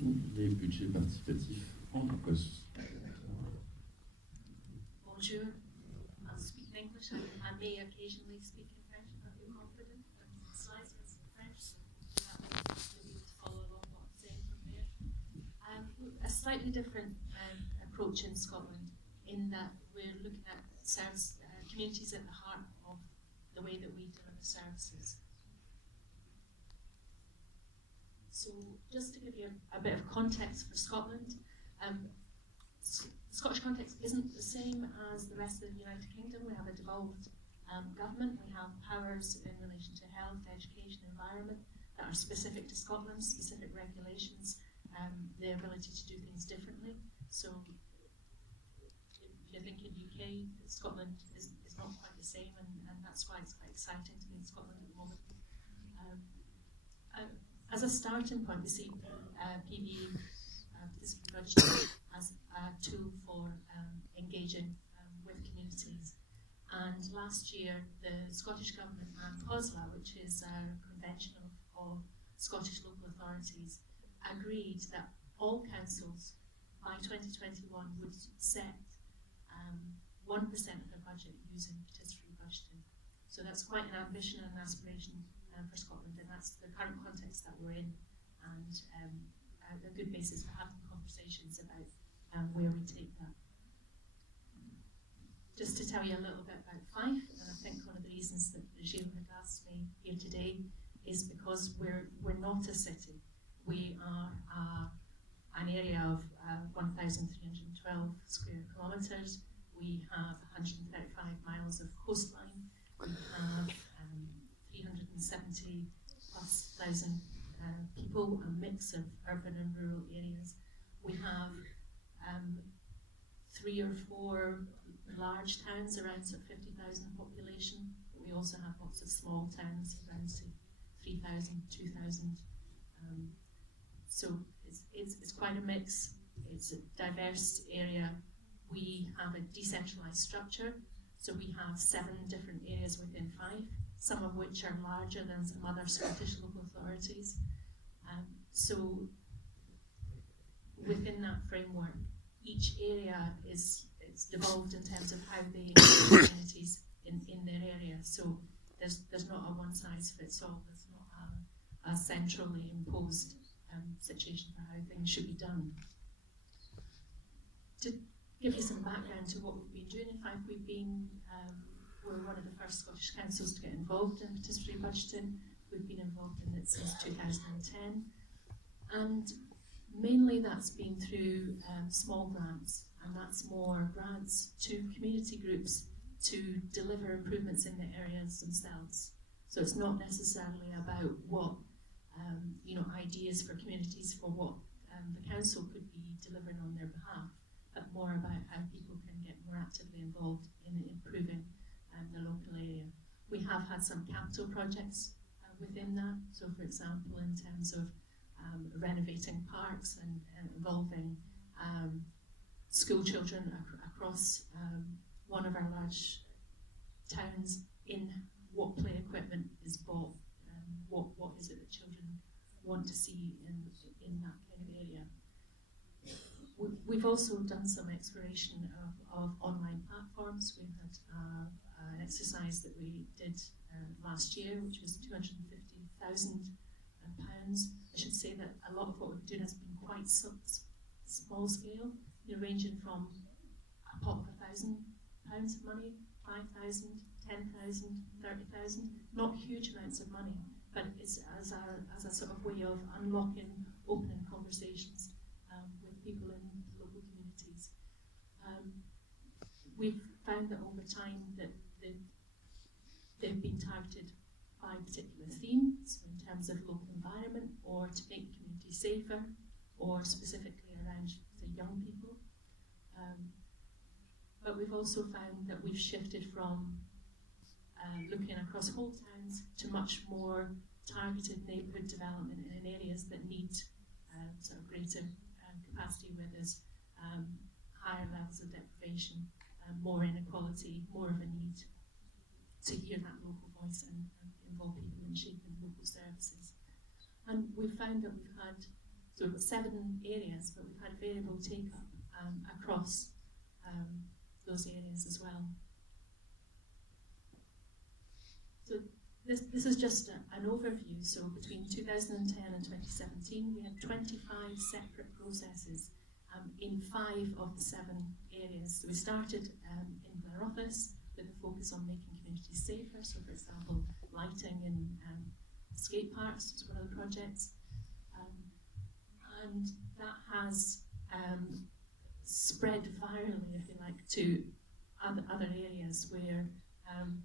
les budgets participatifs en Écosse. Bonjour. I'll speak in English. I may occasionally speak in French if I feel confident. The slides are in French, so you'll be able to follow along what I'm saying from there. A slightly different approach in Scotland, in that we're looking at communities at the heart of the way that we deliver services. So just to give you a bit of context for Scotland, Scottish context isn't the same as the rest of the United Kingdom. We have a devolved government, we have powers in relation to health, education, environment that are specific to Scotland, specific regulations, the ability to do things differently. So if you think in UK, Scotland is not quite the same, and that's why it's quite exciting to be in Scotland at the moment. As a starting point, we see PB participatory budgeting as a tool for engaging with communities. And last year, the Scottish Government and COSLA, which is a convention of Scottish local authorities, agreed that all councils by 2021 would set 1% of their budget using participatory budgeting. So that's quite an ambition and an aspiration for Scotland, and that's the current context that we're in, and a good basis for having conversations about where we take that. Just to tell you a little bit about Fife, and I think one of the reasons that Gilles had asked me here today is because we're not a city. We are an area of 1,312 square kilometres. We have 135 miles of coastline. We have 370 plus thousand people, a mix of urban and rural areas. We have 3 or 4 large towns around sort of 50,000 population, but we also have lots of small towns around say 3,000, 2,000. So it's quite a mix. It's a diverse area. We have a decentralised structure, so we have 7 different areas within Fife, some of which are larger than some other Scottish local authorities. So within that framework, each area is devolved in terms of how they engage communities in their area. So there's not a one size fits all. There's not a centrally imposed situation for how things should be done. To give you some background to what we've been doing in Fife, we're one of the first Scottish councils to get involved in participatory budgeting. We've been involved in it since 2010, and mainly that's been through small grants, and that's more grants to community groups to deliver improvements in the areas themselves. So it's not necessarily about what ideas for communities for what the council could be delivering on their behalf, but more about how people can get more actively involved in improving the local area. We have had some capital projects within that. So, for example, in terms of renovating parks and involving school children across one of our large towns in what play equipment is bought, what is it that children want to see in that kind of area. We've also done some exploration of online platforms. We've had an exercise that we did last year, which was £250,000. I should say that a lot of what we've been doing has been quite small scale, ranging from a pot of £1,000 of money, 5,000, 10,000, 30,000. Not huge amounts of money, but it's as a sort of way of unlocking, opening conversations with people in local communities. We've found that over time that they've been targeted by particular themes, so in terms of local environment, or to make communities safer, or specifically around, say, young people. But we've also found that we've shifted from looking across whole towns to much more targeted neighbourhood development in areas that need sort of greater capacity, where there's higher levels of deprivation, more inequality, more of a need to hear that local voice and involve people in shaping local services. And we've found that we've had So we've got 7 areas, but we've had variable take-up across those areas as well. So this is just an overview. So between 2010 and 2017, we had 25 separate processes in 5 of the 7 areas. So we started in Glenrothes with a focus on making communities safer. So, for example, lighting in skate parks was one of the projects. And that has spread virally, if you like, to other areas where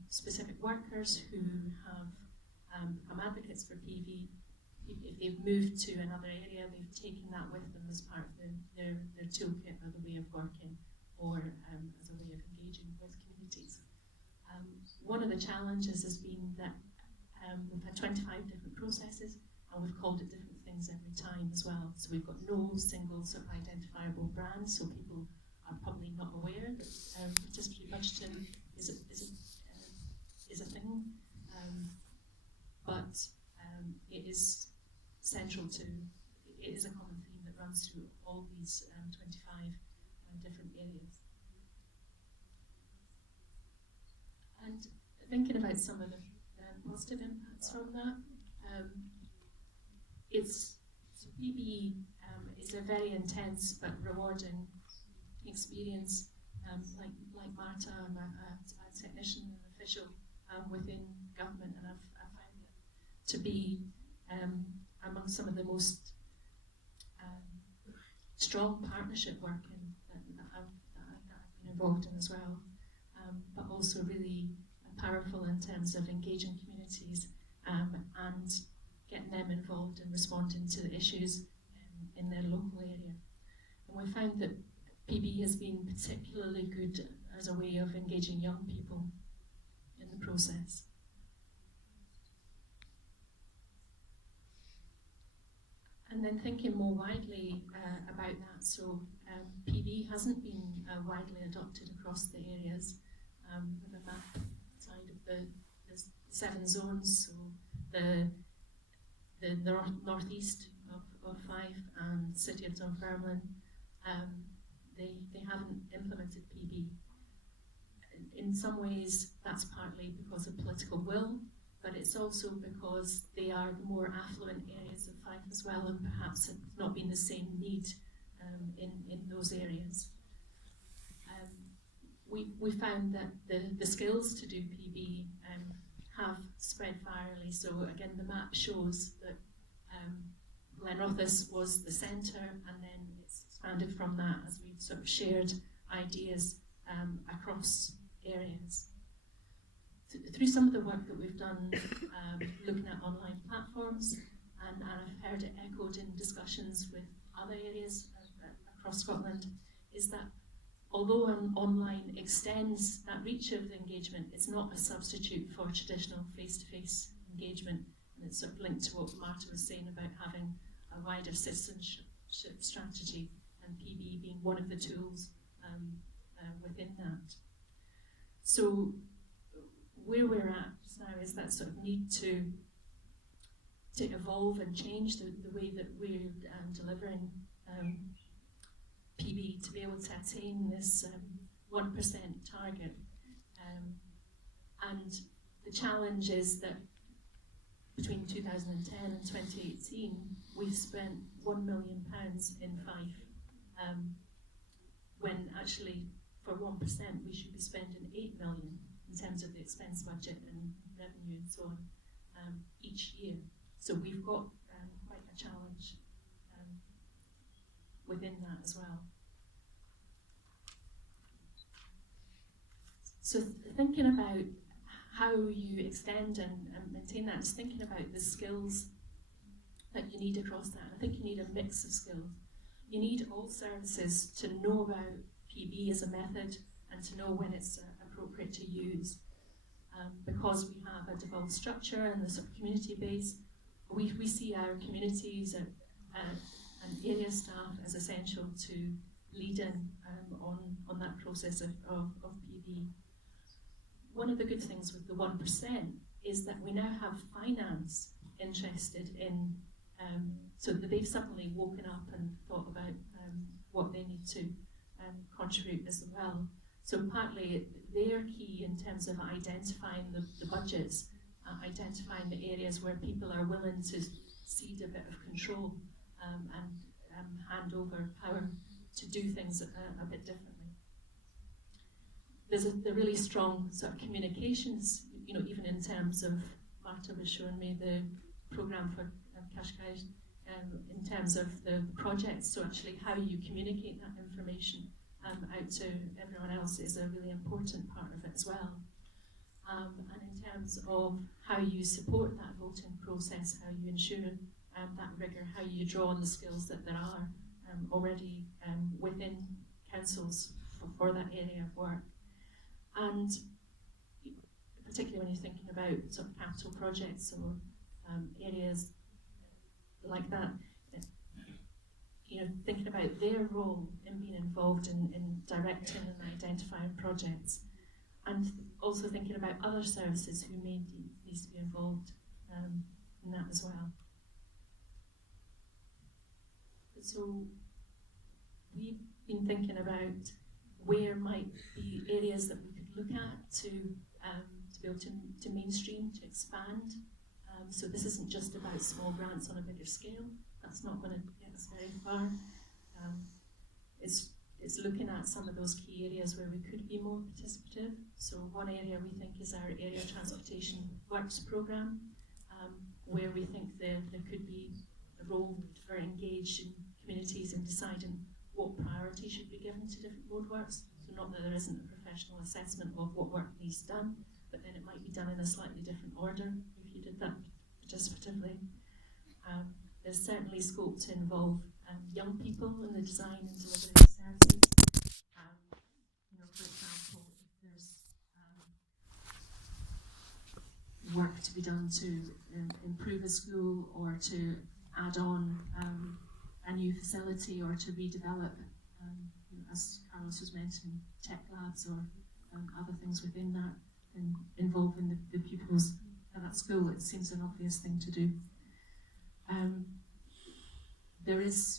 specific workers who have become advocates for PV, if they've moved to another area, they've taken that with them as part of their toolkit or the way of working, or as a way of engaging with communities. One of the challenges has been that we've had 25 different processes, and we've called it different things every time as well. So we've got no single sort of identifiable brand, so people are probably not aware that participatory budgeting is a thing, but it is central to, it is a common theme that runs through all these 25 different areas. And thinking about some of the positive impacts from that, PB is a very intense but rewarding experience. Like Marta, I'm a technician and official within government, and I've found it to be among some of the most strong partnership working that I've been involved in as well, but also really powerful in terms of engaging communities and getting them involved in responding to the issues in their local area. And we found that PB has been particularly good as a way of engaging young people in the process. And then thinking more widely about that, so PB hasn't been widely adopted across the areas. With a map side of the 7 zones, so the northeast of Fife and City of Dunfermline, they haven't implemented PB. In some ways, that's partly because of political will, but it's also because they are the more affluent areas of Fife as well, and perhaps have not been the same need in those areas. We found that the skills to do PB have spread virally. So again, the map shows that Glenrothes was the centre, and then it's expanded from that as we've sort of shared ideas across areas. Through some of the work that we've done looking at online platforms, and I've heard it echoed in discussions with other areas across Scotland, is that although online extends that reach of the engagement, it's not a substitute for traditional face-to-face engagement. And it's sort of linked to what Marta was saying about having a wider citizenship strategy, and PB being one of the tools within that. So where we're at now is that sort of need to evolve and change the way that we're delivering PB to be able to attain this 1% target. And the challenge is that between 2010 and 2018, we've spent £1 million in Fife, when actually for 1% we should be spending 8 million in terms of the expense budget and revenue and so on each year. So we've got quite a challenge within that as well. So thinking about how you extend and maintain that is thinking about the skills that you need across that. I think you need a mix of skills. You need all services to know about PB as a method and to know when it's appropriate to use. Because we have a devolved structure and the sort of community base, we see our communities and area staff as essential to lead in on that process of PB. One of the good things with the 1% is that we now have finance interested in so that they've suddenly woken up and thought about what they need to contribute as well. So partly they're key in terms of identifying the budgets, identifying the areas where people are willing to cede a bit of control and hand over power to do things a bit differently. There's the really strong sort of communications, even in terms of, Marta was showing me the programme for Qashqai, in terms of the projects, so actually how you communicate that information out to everyone else is a really important part of it as well. And in terms of how you support that voting process, how you ensure that rigour, how you draw on the skills that there are already within councils for that area of work. And particularly when you're thinking about sort of capital projects or areas like that, thinking about their role in being involved in directing and identifying projects, and also thinking about other services who may need to be involved in that as well. So we've been thinking about where might be areas that we could look at to be able to mainstream, to expand. So this isn't just about small grants on a bigger scale. That's not going to get us very far. It's looking at some of those key areas where we could be more participative. So one area we think is our Area Transportation Works programme, where we think there could be a role for engaging communities in deciding what priority should be given to different roadworks. So not that there isn't a professional assessment of what work needs done, but then it might be done in a slightly different order if you did that participatively. There's certainly scope to involve young people in the design and delivery of services. For example, if there's work to be done to improve a school or to add on a new facility or to redevelop, as Carlos was mentioning, tech labs or other things within that, and involving the pupils at that school, it seems an obvious thing to do.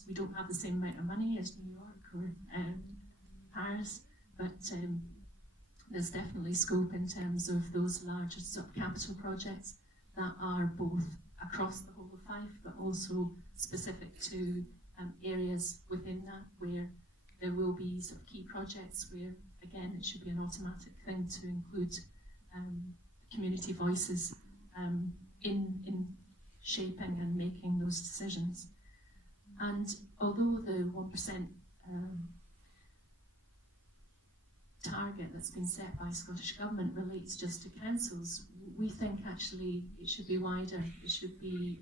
We don't have the same amount of money as New York or Paris, but there's definitely scope in terms of those larger sort of capital projects that are both across the whole of Fife, but also specific to areas within that where there will be sort of key projects where, again, it should be an automatic thing to include community voices in shaping and making those decisions. And although the 1% target that's been set by Scottish Government relates just to councils, we think actually it should be wider. It should be,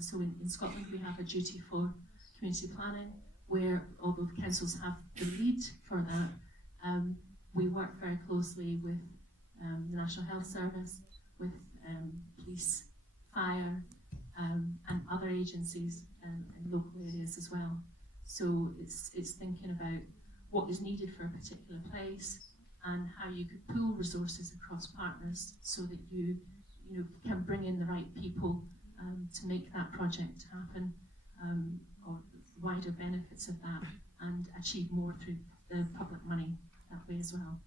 so in Scotland we have a duty for community planning, where although the councils have the lead for that, we work very closely with the National Health Service, with police, fire, and other agencies in local areas as well. So it's thinking about what is needed for a particular place and how you could pool resources across partners so that you can bring in the right people to make that project happen, or wider benefits of that, and achieve more through the public money that way as well.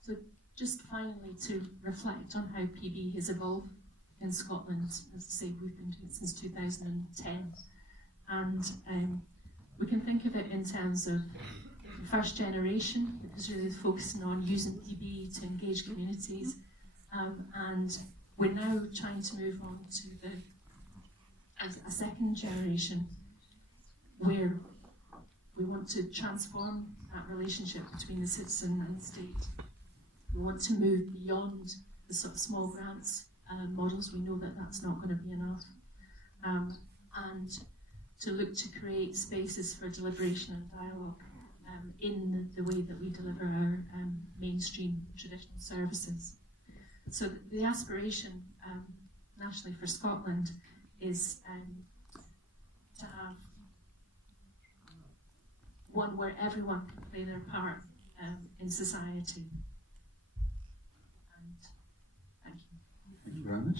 So just finally to reflect on how PB has evolved in Scotland. As I say, we've been doing it since 2010, and we can think of it in terms of first generation. It was really focusing on using PB to engage communities, and we're now trying to move on to a second generation where we want to transform that relationship between the citizen and the state. We want to move beyond the sort of small grants models. We know that that's not going to be enough, and to look to create spaces for deliberation and dialogue in the way that we deliver our mainstream traditional services. So the aspiration nationally for Scotland is to have one where everyone can play their part in society. And thank you. Thank you very much.